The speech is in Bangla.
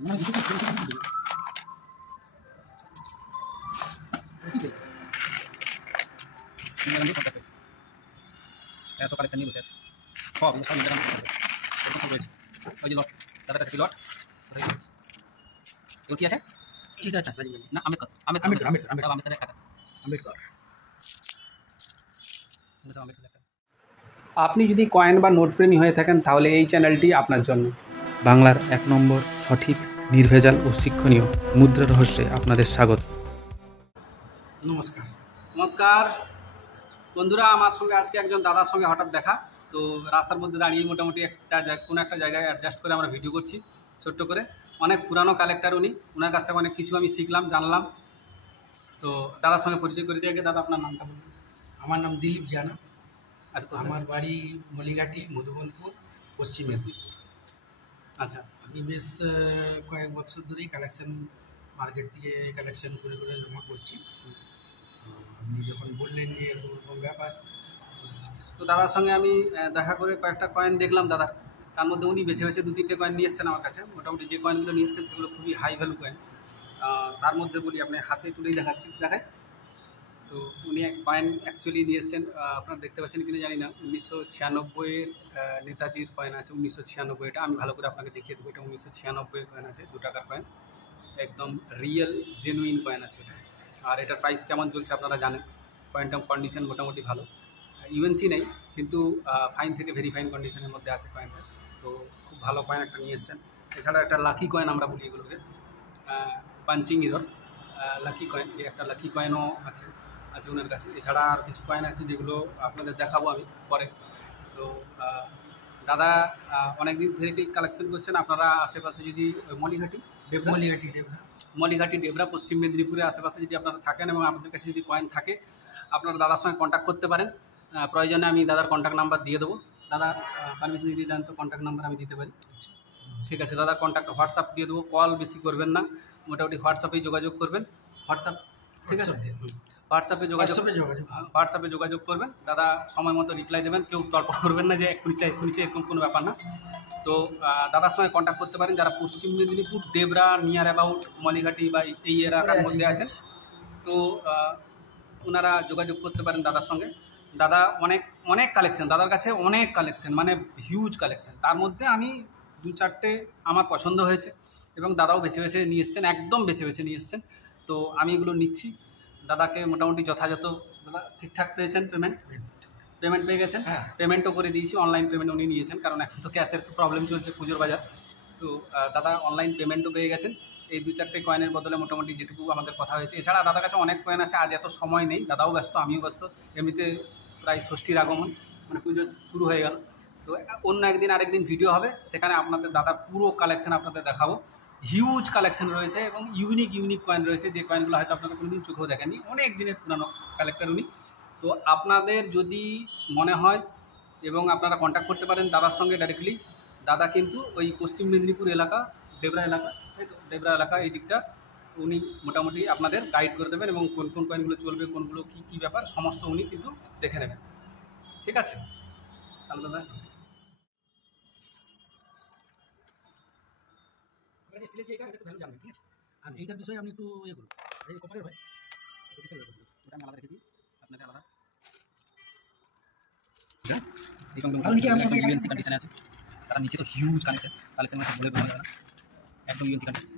এত কালেকশন নিয়ে বসে আছে সব সব ইন্টারনেট এরকম সব রয়েছে। ওই যে লট দাদার কাছে লট এগুলো কি আছে? না আম্বেদকর আম্বেদকর আম্বেদকরের খাতা আম্বেদকর। আপনি যদি কয়েন বা নোট প্রেমী হয়ে থাকেন তাহলে এই চ্যানেলটি আপনার জন্য। বাংলার 1 নম্বর সঠিক, নির্ভেজাল ও শিক্ষণীয় মুদ্রা রহস্যে আপনাদের স্বাগত। নমস্কার নমস্কার বন্ধুরা, আমার সঙ্গে আজকে একজন দাদার সঙ্গে হঠাৎ দেখা। তো রাস্তার মধ্যে দাঁড়িয়ে মোটামুটি কোনো একটা জায়গায় অ্যাডজাস্ট করে আমরা ভিডিও করছি ছোট্ট করে। অনেক পুরানো কালেক্টর উনি, ওনার কাছ থেকে অনেক কিছু আমি শিখলাম, জানলাম। তো দাদার সঙ্গে পরিচয় করে দিয়ে দাদা আপনার নামটা বলুন। আমার নাম দিলীপ জানা। আচ্ছা, আমার বাড়ি মলিঘাটি, মধুবনপুর, পশ্চিম মেদিনীপুর। আচ্ছা, আমি বেশ কয়েক বছর ধরেই মার্কেট থেকে কালেকশন করে করে জমা করছি। তো আপনি যখন বললেন যে এরকম ব্যাপার, তো দাদার সঙ্গে আমি দেখা করে কয়েকটা কয়েন দেখলাম দাদার। তার মধ্যে উনি বেছে বেছে 2-3টে কয়েন নিয়ে এসছেন আমার কাছে। মোটামুটি যে কয়েনগুলো নিয়ে এসছেন সেগুলো খুবই হাই ভ্যালু কয়েন। তার মধ্যে বলি, আপনি হাতে তুলেই দেখায়। তো উনি এক কয়েন অ্যাকচুয়ালি নিয়ে এসছেন, আপনারা দেখতে পাচ্ছেন কিনা জানি না। 1996-এর নেতাজির কয়েন আছে। 1996 এটা আমি ভালো করে আপনাকে দেখিয়ে দেবো। এটা 1996-এর কয়েন আছে, 2 টাকার কয়েন, একদম রিয়েল জেনুইন কয়েন আছে এটা। আর এটার প্রাইস কেমন চলছে আপনারা জানেন। কয়েনটার কন্ডিশন মোটামুটি ভালো, ইউএনসি নেই কিন্তু ফাইন থেকে ভেরি ফাইন কন্ডিশনের মধ্যে আছে কয়েনটা। তো খুব ভালো কয়েন একটা নিয়ে এসছেন। এছাড়া একটা লাকি কয়েন আমরা বলি এগুলোকে, পাঞ্চিং ইরর লাকি কয়েন। এই একটা লাকি কয়েনও আছে ওনার কাছে। এছাড়া আর কিছু কয়েন আছে যেগুলো আপনাদের দেখাবো আমি পরে। তো দাদা অনেক দিন থেকেই কালেকশন করছেন। আপনারা আশেপাশে যদি মলিঘাটি ডেবরা পশ্চিম মেদিনীপুরের আশেপাশে যদি আপনারা থাকেন এবং আপনাদের কাছে যদি কয়েন থাকে, আপনারা দাদার সঙ্গে কন্ট্যাক্ট করতে পারেন। প্রয়োজনে আমি দাদার কন্ট্যাক্ট নাম্বার দিয়ে দেবো। দাদা পারমিশন যদি দেন তো কন্ট্যাক্ট নাম্বার আমি দিতে পারি? ঠিক আছে, দাদার কন্ট্যাক্ট হোয়াটসঅ্যাপ দিয়ে দেবো। কল বেশি করবেন না, মোটামুটি হোয়াটসঅ্যাপেই যোগাযোগ করবেন। হোয়াটসঅ্যাপ ঠিক আছে, হোয়াটসঅ্যাপে যোগাযোগ করবেন। দাদা সময় মতো রিপ্লাই দেবেন। কেউ তর্ক করবেন না যে এক্ষুনি চাই এরকম কোনো ব্যাপার না। তো দাদার সঙ্গে কন্ট্যাক্ট করতে পারেন যারা পশ্চিম মেদিনীপুর ডেবরা নিয়ার অ্যাবাউট মলিঘাটি বা এই এলাকার মধ্যে আছেন। তো ওনারা যোগাযোগ করতে পারেন দাদার সঙ্গে। দাদা অনেক কালেকশন, দাদার কাছে অনেক কালেকশন, মানে হিউজ কালেকশন। তার মধ্যে আমি 2-4টে আমার পছন্দ হয়েছে এবং দাদাও বেছে বেছে নিয়ে এসছেন, একদম বেছে বেছে নিয়ে এসছেন। তো আমি এগুলো নিচ্ছি। দাদাকে মোটামুটি যথাযথ দাদা ঠিকঠাক পেয়েছেন, পেমেন্ট পেয়ে গেছেন? হ্যাঁ, পেমেন্টও করে দিয়েছি। অনলাইন পেমেন্ট উনি নিয়েছেন, কারণ এখন তো ক্যাশের প্রবলেম চলছে, পুজোর বাজার। তো দাদা অনলাইন পেমেন্টও পেয়ে গেছেন। এই 2-4টে কয়েনের বদলে মোটামুটি যেটুকু আমাদের কথা হয়েছে। এছাড়া দাদার কাছে অনেক কয়েন আছে। আজ এত সময় নেই, দাদাও ব্যস্ত, আমিও ব্যস্ত। এমনিতে প্রায় ষষ্ঠীর আগমন, মানে পুজো শুরু হয়ে গেল। তো অন্য একদিন আরেকদিন ভিডিও হবে, সেখানে আপনাদের দাদার পুরো কালেকশন আপনাদের দেখাবো। হিউজ কালেকশন রয়েছে এবং ইউনিক কয়েন রয়েছে, যে কয়েনগুলো হয়তো আপনারা কোনোদিন চোখেও দেখেননি। অনেক দিনের পুরানো কালেক্টর উনি। তো আপনাদের যদি মনে হয় এবং আপনারা কন্ট্যাক্ট করতে পারেন দাদার সঙ্গে ডাইরেক্টলি। দাদা কিন্তু ওই পশ্চিম মেদিনীপুর এলাকা, ডেবরা এলাকা, তাই তো, ডেবরা এলাকা এই দিকটা উনি মোটামুটি আপনাদের গাইড করে দেবেন এবং কোন কোন কয়েনগুলো চলবে, কোনগুলো কী ব্যাপার সমস্ত উনি কিন্তু দেখে নেবেন। ঠিক আছে, তাহলে দাদা স্টিলের যে এটা একটু ভ্যালু জানবেন, ঠিক আছে? আর এইটার বিষয়ে আমি একটু করুন। এই কপালের ভাই ওটা আমি আলাদা রেখেছি, আপনাকে আলাদা। কন্ডিশনে আছে। তার নিচে তো হিউজ কালেকশন বলে একদম ইউএনসি কন্ডিশন।